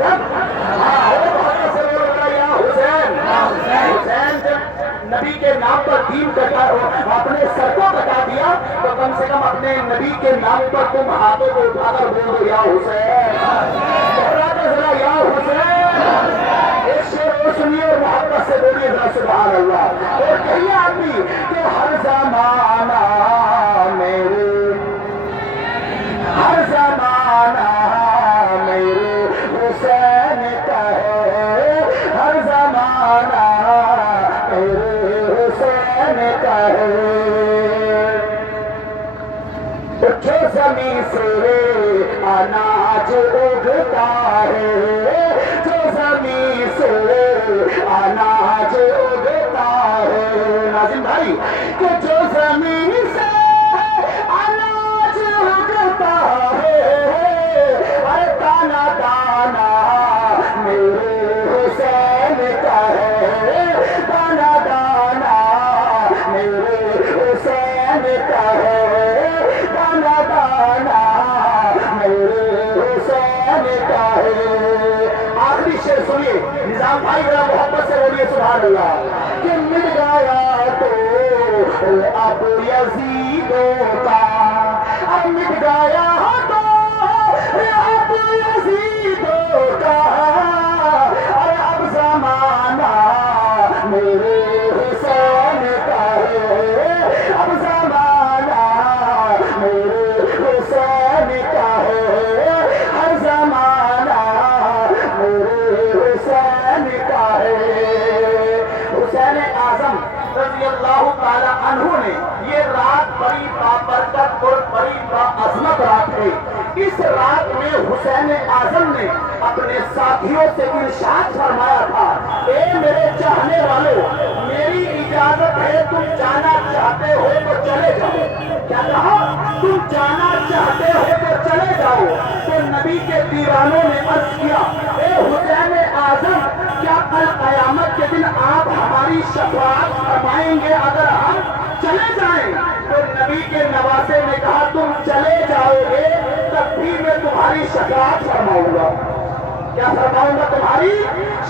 گجب. حسین جب نبی کے نام پر دین کٹا اپنے سر کو کٹا دیا تو کم سے کم اپنے نبی کے نام پر تم ہاتھوں کو اٹھا کر بول دو یا حسین. یا حسین. ایک شعر اور سنیے اور محبت سے بولیے ذرا سبحان اللہ. اور کہیے آپ بھی کہ ہر زمانہ میرے ہر زمانہ میرے حسین کا ہے. ہر زمانہ میرے حسین کا ہے. جو زمین سے اناج اگتا ہے جو زمین سے اناج اگتا ہے. ناظم بھائی کہ جو زمین سے اناج اگتا ہے ارے دانا دانا میرے حسین کا ہے. دانا دانا میرے حسین کا ہے. دانا دانا میرے حسین کا ہے. آخری شعر سنیے نظام بھائی ذرا محبت سے بولیے سبحان اللہ. کہ مل گیا تو اب یزیدوں کا اب مل گیا تو اب یزیدوں کا اور اب زمانہ میرے حسین کا ہے. اب زمانہ میرے حسین کا ہے. ہر زمانہ میرے حسین کا ہے. حسین اعظم رضی اللہ تعالی عنہ نے یہ رات بڑی بابرکت اور بڑی باعظمت رات ہے. اس رات میں حسین اعظم نے اپنے ساتھیوں سے ارشاد فرمایا تھا اے میرے چاہنے والوں میری اجازت ہے تم جانا چاہتے ہو تو چلے جاؤ. کیا کہا؟ تم جانا چاہتے ہو تو چلے جاؤ. تو نبی کے دیوانوں نے عرض کیا اے حسین اعظم کیا کل قیامت کے دن آپ ہماری شفاعت فرمائیں گے اگر ہم چلے جائیں؟ تو نبی کے نواسے نے کہا تم چلے جاؤ گے تب بھی میں تمہاری شفاعت فرماؤں گا. کیا فرماؤں گا؟ تمہاری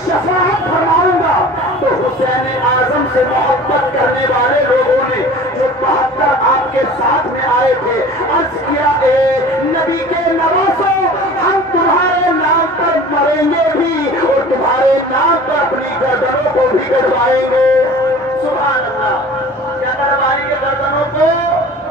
شفاعت فرماؤں گا. تو حسین اعظم سے محبت کرنے والے لوگوں نے جو 72 آپ کے ساتھ میں آئے تھے عرض کیا اے نبی کے نواسوں ہم تمہارے نام پر مریں گے بھی اور تمہارے نام پر اپنی گردنوں کو بھی کٹوائیں گے. سبحان اللہ. کیا کٹوائیں گے؟ گردنوں کو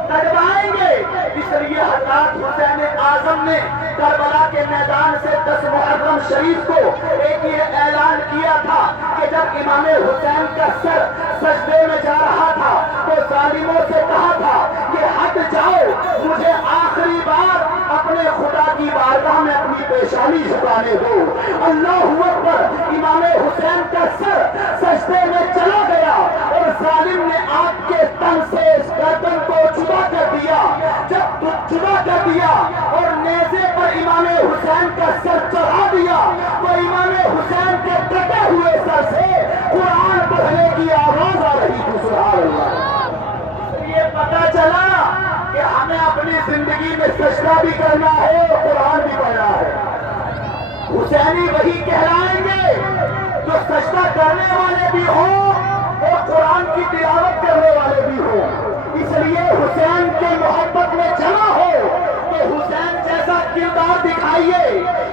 کٹوائیں گے. اس لیے حضرات حسین اعظم نے کربلا کے میدان سے 10 محرم شریف کو ایک یہ اعلان کیا تھا کہ جب امام حسین کا سر سجدے میں جا رہا تھا تو ظالموں سے کہا تھا کہ ہٹ جاؤ مجھے آخری بار اپنے خدا کی بارگاہ میں اپنی پیشانی جھکانے دو. اللہ اکبر. امام حسین کا سر سجدے میں چلا گیا اور ظالم نے آپ کے تن سے گردن کو جدا کر دیا. جب جدا کر دیا اور نیزے پر امام حسین کا سر چڑھا دیا تو امام حسین کے کٹے ہوئے سر سے قرآن پڑھنے کی آواز آ رہی تھی. سبحان اللہ. یہ پتا چلا کہ ہمیں اپنی زندگی میں سجدہ بھی کرنا ہے اور قرآن بھی پڑھنا ہے. حسینی وہی کہلائیں گے جو سجدہ کرنے والے بھی ہوں اور قرآن کی تلاوت کرنے والے بھی ہوں. اس لیے حسین کے محبت میں جمع ہو تو حسین جیسا کردار دکھائیے,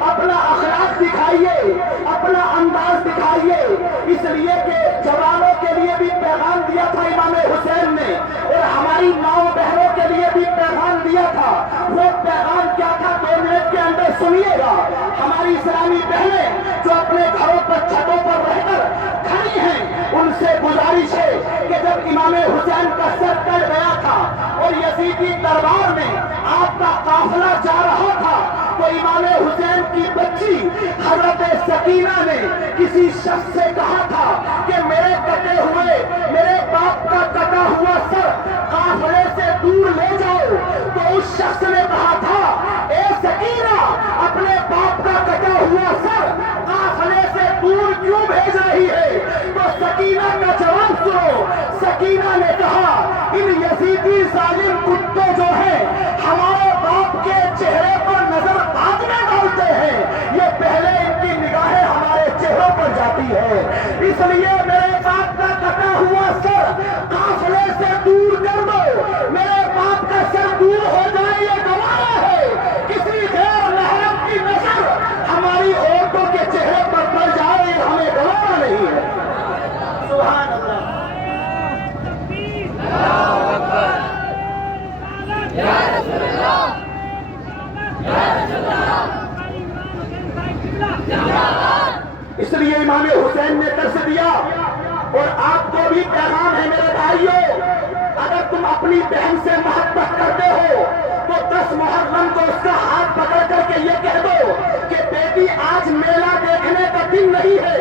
اپنا اخلاق دکھائیے, اپنا انداز دکھائیے. اس لیے کہ جوانوں کے لیے بھی پیغام دیا تھا امام حسین نے اور ہماری ماؤں بہنوں کے لیے بھی پیغام دیا تھا. وہ پیغام کیا تھا 2 منٹ کے اندر سنیے گا. ہماری اسلامی بہنیں جو اپنے گھروں پر چھتوں پر رہ کر کھڑی ہیں ان سے گزارش ہے کہ جب امام حسین کا سر کٹ گیا تھا اور یزیدی دربار میں آپ کا قافلہ جا رہا تھا تو امام حسین کی بچی حضرت سکینہ نے کسی شخص سے کہا تھا کہ میرے کٹے ہوئے میرے باپ کا کٹا ہوا سر قافلے سے دور لے جاؤ. تو اس شخص نے کہا تھا اے سکینہ اپنے باپ کا کٹا ہوا سر قافلے سے دور کیوں بھیج رہی ہے؟ تو سکینہ کا جواب سنو. سکینہ نے کہا ان یزیدی ظالم کتے جو ہیں ہمارے باپ کے چہرے پر نظر بعد میں ڈالتے ہیں, یہ پہلے ان کی ہوتی ہے. اس لیے میرے باپ کا کٹا ہوا سر قافلے سے دور کر دو. میرے باپ کا سر دور ہو جائے یہ گوارا ہے. کسی غیر محرم کی نظر ہماری عورتوں کے چہرے پر پڑ جائے یہ ہمیں گوارا نہیں ہے. سبحان اللہ. اس لیے امام حسین نے درس دیا اور آپ کو بھی پیغام ہے میرے بھائیوں. اگر تم اپنی بہن سے محبت کرتے ہو تو 10 محرم کو اس کا ہاتھ پکڑ کر کے یہ کہہ دو کہ بیٹی آج میلہ دیکھنے کا دن نہیں ہے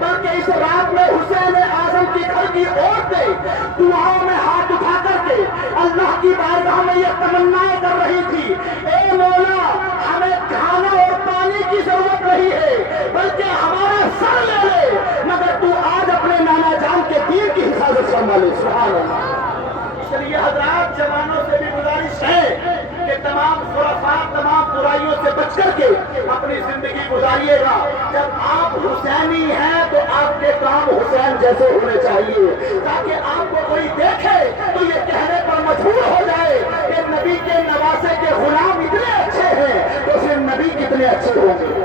بلکہ اس رات میں حسین اعظم کی گھر کی عورتیں دعاؤں میں ہاتھ اٹھا کر کے اللہ کی بارگاہ میں یہ تمنائیں کر رہی تھی, اے مولا ہمیں کھانا اور پانی کی ضرورت نہیں ہے بلکہ ہمارا سر لے لے مگر تو آج اپنے نانا جان کے دین کی حفاظت فرما لے. سبحان اللہ. اس لیے حضرات جوانوں سے بھی گزارش ہے کہ تمام خرافات تمام برائیوں سے بچ کر کے اپنی زندگی گزاریے گا. جب آپ حسینی ہیں تو آپ کے کام حسین جیسے ہونے چاہیے تاکہ آپ کو کوئی دیکھے تو یہ کہنے پر مجبور ہو جائے کہ نبی کے نواسے کے غلام اتنے اچھے ہیں تو پھر نبی کتنے اچھے ہوں گے.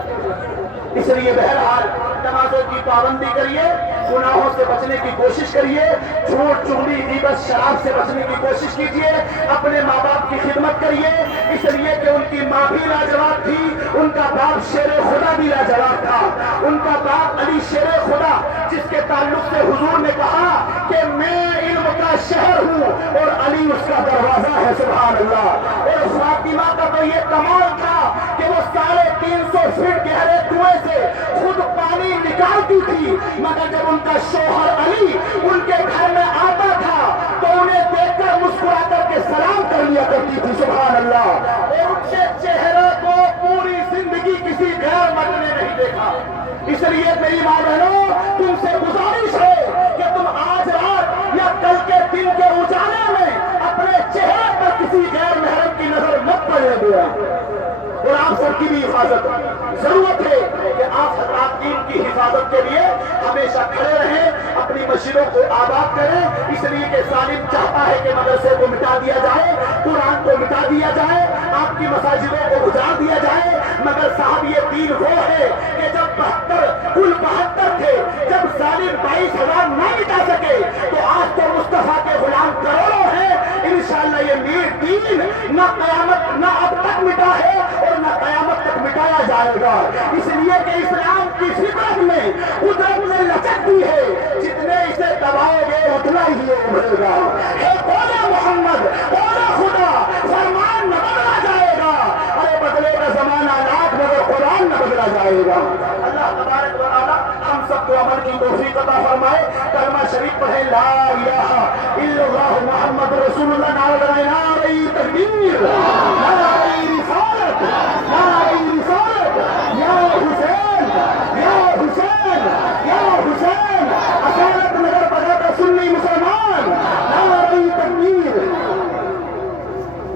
اس لیے بہرحال نمازوں کی پابندی کریے, گناہوں سے بچنے کی کوشش کریے, جھوٹ چغلی غیبت شراب سے بچنے کی کوشش کیجیے, اپنے ماں باپ کی خدمت کریے اس لیے کہ ان کی ماں بھی لاجواب تھی, ان کا باپ شیر خدا بھی لاجواب تھا. ان کا باپ علی شیر خدا جس کے تعلق سے حضور نے کہا کہ میں علم کا شہر ہوں اور علی اس کا دروازہ ہے. سبحان اللہ. اور فاطمہ کا تو یہ کمال تھا کہ وہ 350 فٹ گہرے کنویں سے خود پانی نکالتی تھی مگر جب ان کا شوہر علی ان کے گھر میں آتا تھا تو انہیں دیکھ کر مسکرا کر کے سلام کر لیا کرتی تھی. سبحان اللہ. اور ان کے چہرے کو پوری زندگی کسی غیر مرد نے نہیں دیکھا. اس لیے میری ماں بہنوں تم سے گزارش ہے کہ تم آج رات یا کل کے دن کے اجالے میں اپنے چہرے پر کسی غیر محرم کی نظر مت پڑنے دیا. اور آپ سب کی بھی حفاظت ضرورت ہے کہ آپ حضرات دین کی حفاظت کے لیے ہمیشہ کھڑے رہیں, اپنی مسجدوں کو آباد کریں. اس لیے کہ ظالم چاہتا ہے کہ مدرسے کو مٹا دیا جائے, قرآن کو مٹا دیا جائے, آپ کی مساجدوں کو اجاڑ دیا جائے. مگر صاحب یہ دین وہ ہے کہ جب 72 تھے, جب ظالم 22,000 نہ مٹا سکے تو آج تو مصطفیٰ کے غلام کروڑوں ہیں. انشاءاللہ یہ دین نہ قیامت نہ اب تک مٹا ہے اور نہ قیامت تک مٹایا جائے گا. اس لیے کہ اسلام کی فطرت میں قدرت نے لچک دی ہے, جتنے اسے دباؤ گے اتنا ہی یہ ابھرے گا. ہے قول محمد قول خدا, فرمان نہ بدلا جائے گا. ارے بدلے کا زمانہ لاکھ مگر قرآن نہ بدلا جائے گا. اللہ تبارک و تعالی ہم سب کو عمل کی توفیق عطا فرمائے. کلمہ شریف پڑھے لا الہ